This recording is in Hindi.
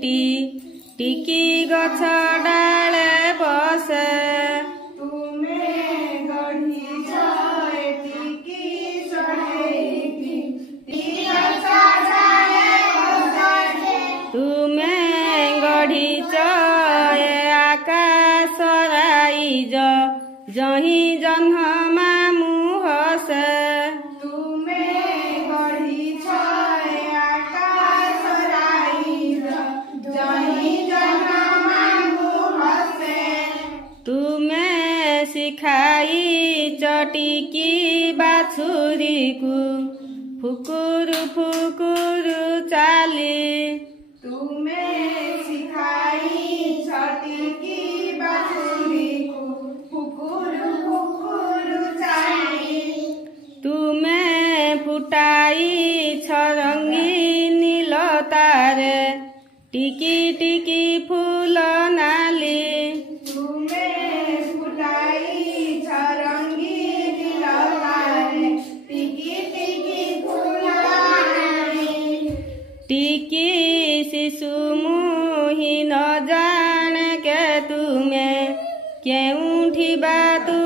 टिकी गछ डाले बसे तुमे गढ़िछ टिकी चढ़ैकी तुमे गढ़िछ आकाश राइज जही जन्हमा मुहसे तुमे गढ़िछ आकाश राइज जही जन्हमा मुहसे तुमे सिखाई टिकी बाछुरी को फुकुरु फुकुरु चाली तुमे सिखाई टिकी बाछुरी को फुकुरु फुकुरु चाली तुमे फुटाई रंगी नील तारे टिकी टिकी फूल नाली तुमे फुटाई रंगी नील तारे टिकी टिकी फूल नाली टिकी शिशु मुही न जाने के तुमे केउठी बा तू